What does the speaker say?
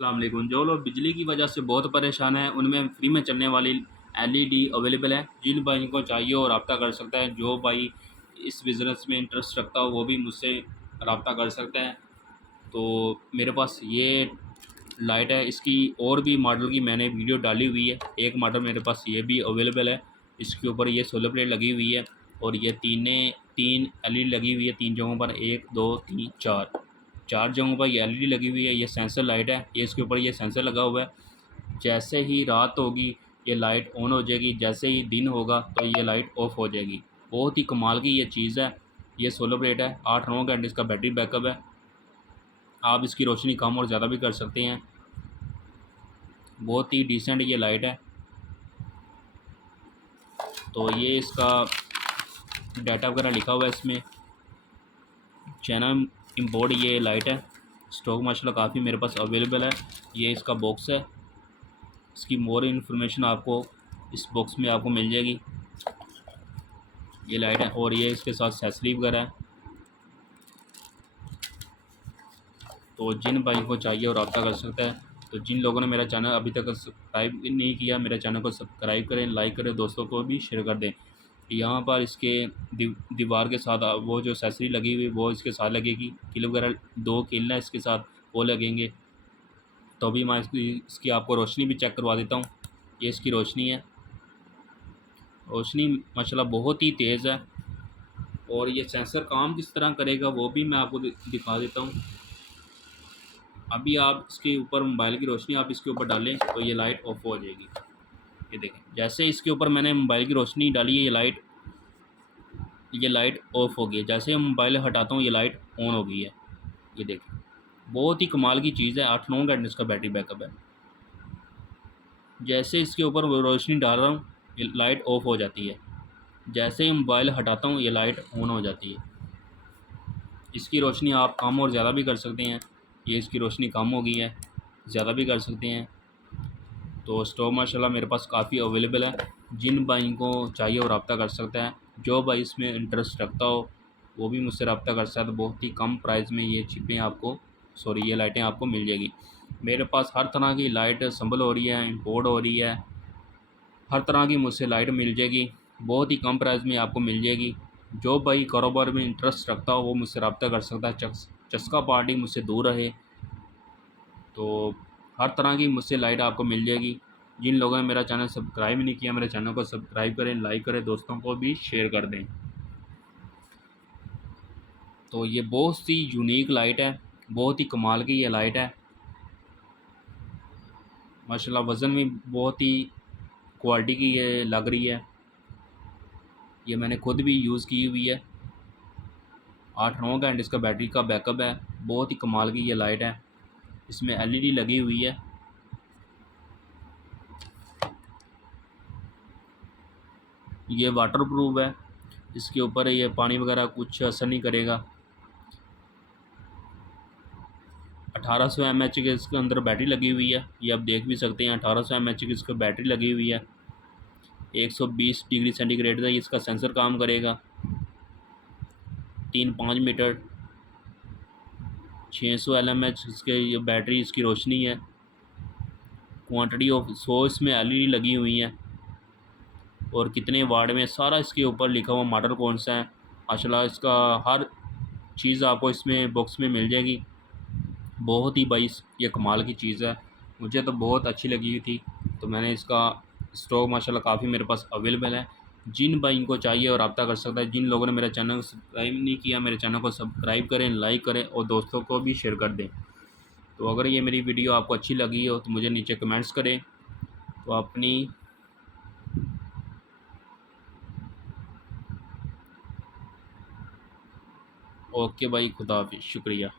अस्सलाम वालेकुम। जो लोग बिजली की वजह से बहुत परेशान हैं, उनमें फ्री में चलने वाली एलईडी अवेलेबल है। जिन भाई को चाहिए वो रब्ता कर सकता है। जो भाई इस बिज़नेस में इंटरेस्ट रखता हो वो भी मुझसे रब्ता कर सकता है। तो मेरे पास ये लाइट है, इसकी और भी मॉडल की मैंने वीडियो डाली हुई है। एक मॉडल मेरे पास ये भी अवेलेबल है। इसके ऊपर ये सोलर प्लेट लगी हुई है और ये तीन एलईडी लगी हुई है। 3 जगहों पर 1 2 3 4 4 जगहों पर ये एलईडी लगी हुई है। ये सेंसर लाइट है। ये इसके ऊपर ये सेंसर लगा हुआ है। जैसे ही रात होगी ये लाइट ऑन हो जाएगी, जैसे ही दिन होगा तो ये लाइट ऑफ हो जाएगी। बहुत ही कमाल की ये चीज़ है। ये सोलर प्लेट है। 8-9 घंटे इसका बैटरी बैकअप है। आप इसकी रोशनी कम और ज़्यादा भी कर सकते हैं। बहुत ही डिसेंट ये लाइट है। तो ये इसका डाटा वगैरह लिखा हुआ है इसमें। चाइना इम्पोर्ट ये लाइट है। स्टॉक माशाल्लाह काफ़ी मेरे पास अवेलेबल है। ये इसका बॉक्स है। इसकी मोर इन्फॉर्मेशन आपको इस बॉक्स में आपको मिल जाएगी। ये लाइट है और ये इसके साथ एक्सेसरी वगैरह है। तो जिन भाई को चाहिए और रब्ता कर सकता है। तो जिन लोगों ने मेरा चैनल अभी तक सब्सक्राइब नहीं किया, मेरे चैनल को सब्सक्राइब करें, लाइक करें, दोस्तों को भी शेयर कर दें। यहाँ पर इसके दीवार के साथ वो जो एक्सेसरी लगी हुई वो इसके साथ लगेगी। किल वगैरह 2 किल है इसके साथ वो लगेंगे। तो अभी मैं इसकी आपको रोशनी भी चेक करवा देता हूँ। ये इसकी रोशनी है। रोशनी माशाल्लाह बहुत ही तेज़ है। और ये सेंसर काम किस तरह करेगा वो भी मैं आपको दिखा देता हूँ। अभी आप इसके ऊपर मोबाइल की रोशनी आप इसके ऊपर डालें तो ये लाइट ऑफ हो जाएगी। ये देखें, जैसे इसके ऊपर मैंने मोबाइल की रोशनी डाली है ये लाइट ऑफ हो गई है। जैसे हम मोबाइल हटाता हूँ ये लाइट ऑन हो गई है। ये देखें, बहुत ही कमाल की चीज़ है। 8-9 घंटे इसका बैटरी बैकअप है। जैसे इसके ऊपर वो रोशनी डाल रहा हूँ ये लाइट ऑफ हो जाती है। जैसे ही मोबाइल हटाता हूँ ये लाइट ऑन हो जाती है। इसकी रोशनी आप कम और ज़्यादा भी कर सकते हैं। ये इसकी रोशनी कम हो गई है, ज़्यादा भी कर सकते हैं। तो स्टोव माशाल्लाह मेरे पास काफ़ी अवेलेबल है। जिन भाई को चाहिए वो रब्ता कर सकता है। जो भाई इसमें इंटरेस्ट रखता हो वो भी मुझसे रब्ता कर सकता है। तो बहुत ही कम प्राइस में ये लाइटें आपको मिल जाएगी। मेरे पास हर तरह की लाइट संभल हो रही है, इंपोर्ट हो रही है। हर तरह की मुझसे लाइट मिल जाएगी। बहुत ही कम प्राइस में आपको मिल जाएगी। जो भाई कारोबार में इंटरेस्ट रखता हो वो मुझसे रब्ता कर सकता है। चस्का पार्टी मुझसे दूर रहे। तो हर तरह की मुझसे लाइट आपको मिल जाएगी। जिन लोगों ने मेरा चैनल सब्सक्राइब नहीं किया, मेरे चैनल को सब्सक्राइब करें, लाइक करें, दोस्तों को भी शेयर कर दें। तो ये बहुत सी यूनिक लाइट है। बहुत ही कमाल की ये लाइट है। माशाल्लाह वज़न भी बहुत ही क्वालिटी की ये लग रही है। ये मैंने खुद भी यूज़ की हुई है। 8-9 घंटे इसका बैटरी का बैकअप है। बहुत ही कमाल की ये लाइट है। इसमें एलईडी लगी हुई है। ये वाटरप्रूफ है। इसके ऊपर ये पानी वगैरह कुछ असर नहीं करेगा। 1800 mAh के इसके अंदर बैटरी लगी हुई है। ये आप देख भी सकते हैं। 1800 mAh की इसकी बैटरी लगी हुई है। 120 डिग्री सेंटीग्रेड का इसका सेंसर काम करेगा। 3-5 मीटर 600 LMH इसके ये बैटरी इसकी रोशनी है। क्वांटिटी ऑफ 100 इसमें एलईडी लगी हुई है। और कितने वाट में सारा इसके ऊपर लिखा हुआ मॉडल कौन सा है। माशाल्लाह इसका हर चीज़ आपको इसमें बॉक्स में मिल जाएगी। बहुत ही भाई ये कमाल की चीज़ है। मुझे तो बहुत अच्छी लगी हुई थी। तो मैंने इसका स्टॉक माशाल्लाह काफ़ी मेरे पास अवेलेबल है। जिन भाई को चाहिए और रब्ता कर सकता है। जिन लोगों ने मेरा चैनल सब्सक्राइब नहीं किया, मेरे चैनल को सब्सक्राइब करें, लाइक करें और दोस्तों को भी शेयर कर दें। तो अगर ये मेरी वीडियो आपको अच्छी लगी हो तो मुझे नीचे कमेंट्स करें। तो अपनी ओके भाई, खुदा हाफिज़, शुक्रिया।